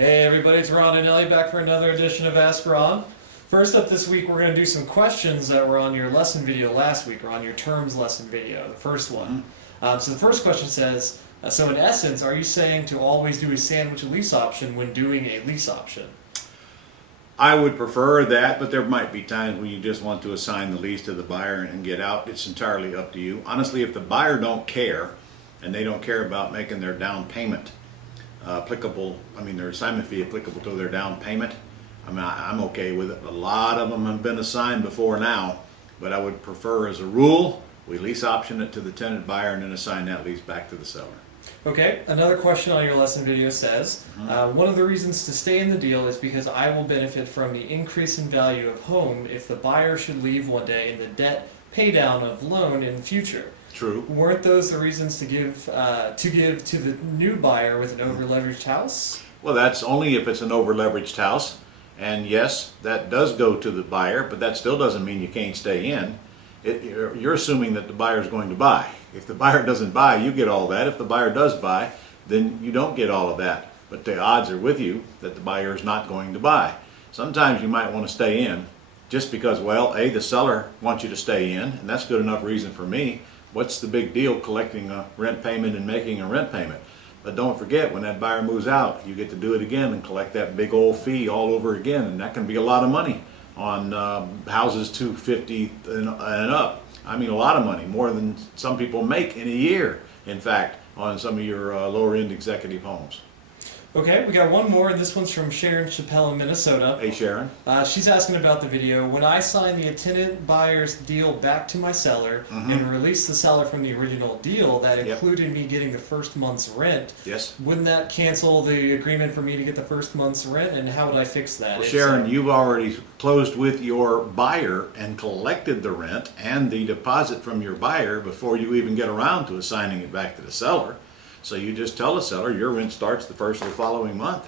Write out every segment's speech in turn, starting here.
Hey everybody, it's Ron and Ellie back for another edition of Ask Ron. First up this week, we're going to do some questions that were on your lesson video last week, or on your terms lesson video, the first one. So the first question says, so in essence, are you saying to always do a sandwich lease option when doing a lease option? I would prefer that, but there might be times when you just want to assign the lease to the buyer and get out. It's entirely up to you. Honestly, if the buyer don't care, and they don't care about making their down payment their assignment fee applicable to their down payment, I'm okay with it. A lot of them have been assigned before now, but I would prefer, as a rule, we lease option it to the tenant buyer and then assign that lease back to the seller. Okay, another question on your lesson video says, one of the reasons to stay in the deal is because I will benefit from the increase in value of home if the buyer should leave one day and the debt pay down of loan in the future. True. Weren't those the reasons to give to the new buyer with an over-leveraged house? Well, that's only if it's an over-leveraged house. And yes, that does go to the buyer, but that still doesn't mean you can't stay in. You're assuming that the buyer is going to buy. If the buyer doesn't buy, you get all that. If the buyer does buy, then you don't get all of that. But the odds are with you that the buyer is not going to buy. Sometimes you might want to stay in just because, well, A, the seller wants you to stay in, and that's good enough reason for me. What's the big deal collecting a rent payment and making a rent payment? But don't forget, when that buyer moves out, you get to do it again and collect that big old fee all over again, and that can be a lot of money on houses 250 and up. I mean, a lot of money, more than some people make in a year, in fact, on some of your lower end executive homes. Okay, we got one more, and this one's from Sharon Chappelle in Minnesota. Hey, Sharon. She's asking about the video. When I sign the tenant buyer's deal back to my seller and release the seller from the original deal that included me getting the first month's rent, wouldn't that cancel the agreement for me to get the first month's rent, and how would I fix that? Well, Sharon, you've already closed with your buyer and collected the rent and the deposit from your buyer before you even get around to assigning it back to the seller. So you just tell the seller your rent starts the first of the following month.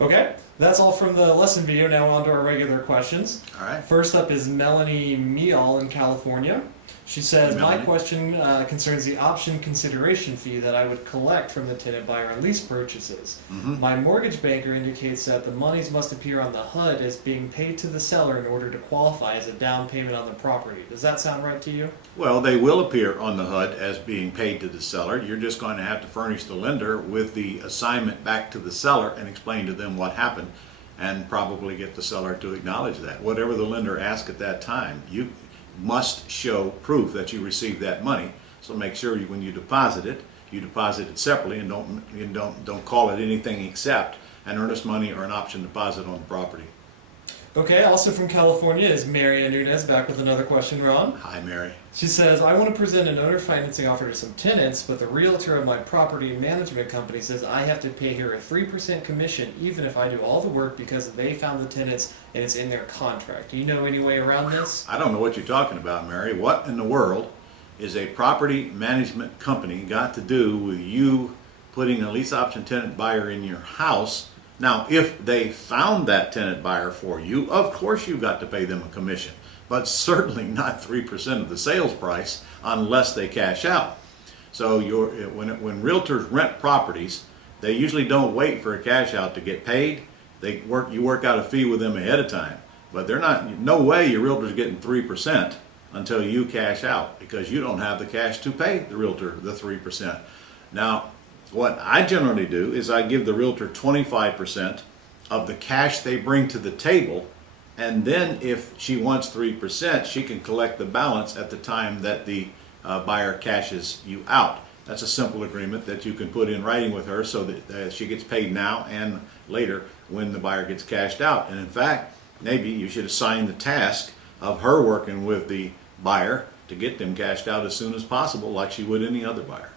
Okay, that's all from the lesson video. Now on to our regular questions. All right. First up is Melanie Meal in California. She says, my question concerns the option consideration fee that I would collect from the tenant buyer on lease purchases. My mortgage banker indicates that the monies must appear on the HUD as being paid to the seller in order to qualify as a down payment on the property. Does that sound right to you? Well, they will appear on the HUD as being paid to the seller. You're just going to have to furnish the lender with the assignment back to the seller and explain to them what happened, and probably get the seller to acknowledge that. Whatever the lender asks at that time, you must show proof that you received that money. So make sure when you deposit it separately, and don't call it anything except an earnest money or an option deposit on the property. Okay, also from California is Mary Nunez, back with another question, Ron. Hi, Mary. She says, I want to present an owner financing offer to some tenants, but the realtor of my property management company says I have to pay her a 3% commission even if I do all the work because they found the tenants and it's in their contract. Do you know any way around this? I don't know what you're talking about, Mary. What in the world is a property management company got to do with you putting a lease option tenant buyer in your house? Now, if they found that tenant buyer for you, of course you've got to pay them a commission, but certainly not 3% of the sales price unless they cash out. So when realtors rent properties, they usually don't wait for a cash out to get paid. You work out a fee with them ahead of time, but no way your realtor's getting 3% until you cash out, because you don't have the cash to pay the realtor the 3%. Now, what I generally do is I give the realtor 25% of the cash they bring to the table, and then if she wants 3%, she can collect the balance at the time that the buyer cashes you out. That's a simple agreement that you can put in writing with her so that she gets paid now and later when the buyer gets cashed out. And in fact, maybe you should assign the task of her working with the buyer to get them cashed out as soon as possible, like she would any other buyer.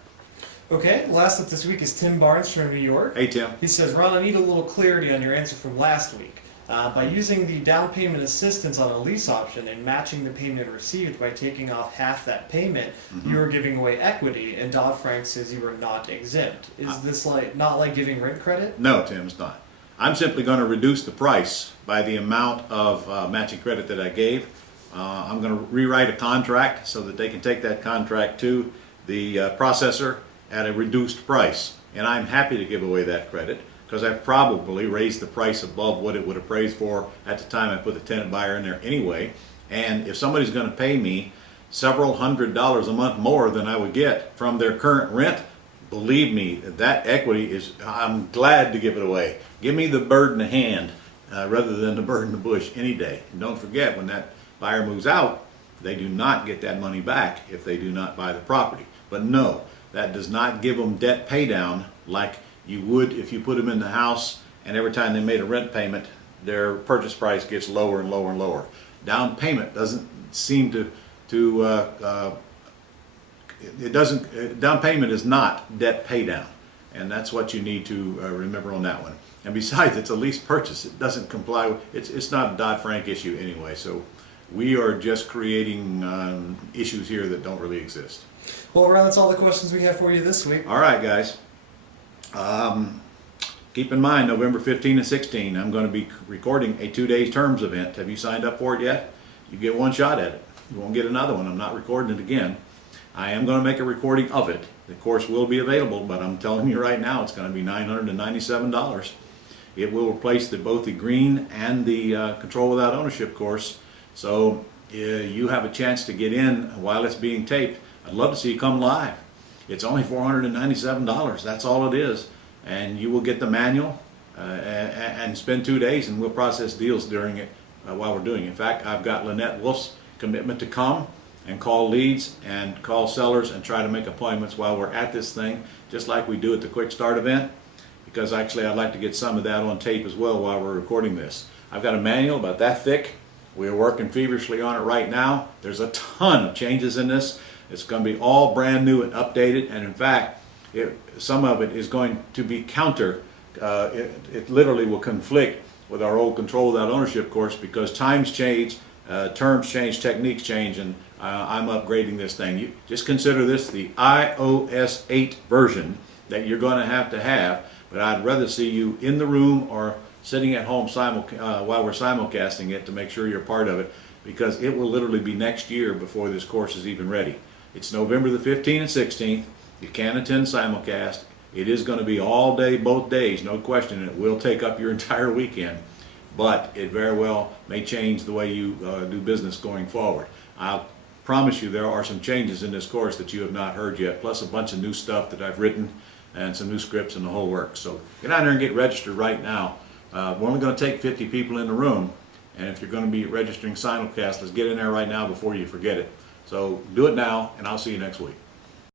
Okay, last up this week is Tim Barnes from New York. Hey, Tim. He says, Ron, I need a little clarity on your answer from last week. By using the down payment assistance on a lease option and matching the payment received by taking off half that payment, you are giving away equity, and Dodd-Frank says you are not exempt. Is this not like giving rent credit? No, Tim, it's not. I'm simply going to reduce the price by the amount of matching credit that I gave. I'm going to rewrite a contract so that they can take that contract to the processor at a reduced price. And I'm happy to give away that credit. because I probably raised the price above what it would appraise for at the time I put the tenant buyer in there anyway. And if somebody's going to pay me several $100s a month more than I would get from their current rent, believe me, that equity is, I'm glad to give it away. Give me the bird in the hand rather than the bird in the bush any day. And don't forget, when that buyer moves out, they do not get that money back if they do not buy the property. But no, that does not give them debt pay down like you would if you put them in the house and every time they made a rent payment, their purchase price gets lower and lower and lower. Down payment doesn't seem down payment is not debt pay down. And that's what you need to remember on that one. And besides, it's a lease purchase. It doesn't comply with, it's not a Dodd-Frank issue anyway. So we are just creating issues here that don't really exist. Well, Ron, that's all the questions we have for you this week. All right, guys. Keep in mind, November 15 and 16, I'm going to be recording a 2-day terms event. Have you signed up for it yet? You get one shot at it. You won't get another one. I'm not recording it again. I am going to make a recording of it. The course will be available, but I'm telling you right now, it's going to be $997. It will replace both the green and the Control Without Ownership course. So you have a chance to get in while it's being taped. I'd love to see you come live. It's only $497. That's all it is. And you will get the manual and spend 2 days, and we'll process deals during it while we're doing it. In fact, I've got Lynette Wolf's commitment to come and call leads and call sellers and try to make appointments while we're at this thing, just like we do at the Quick Start event, because actually I'd like to get some of that on tape as well while we're recording this. I've got a manual about that thick. We're working feverishly on it right now. There's a ton of changes in this. It's going to be all brand new and updated, and in fact, some of it is going to be counter. It literally will conflict with our old Control Without Ownership course because times change, terms change, techniques change, and I'm upgrading this thing. You just consider this the iOS 8 version that you're going to have, but I'd rather see you in the room or sitting at home while we're simulcasting it to make sure you're part of it, because it will literally be next year before this course is even ready. It's November the 15th and 16th. You can attend simulcast. It is going to be all day, both days, no question, and it will take up your entire weekend, but it very well may change the way you do business going forward. I'll promise you there are some changes in this course that you have not heard yet, plus a bunch of new stuff that I've written and some new scripts and the whole works. So get out there and get registered right now. We're only going to take 50 people in the room, and if you're going to be registering simulcast, let's get in there right now before you forget it. So do it now, and I'll see you next week.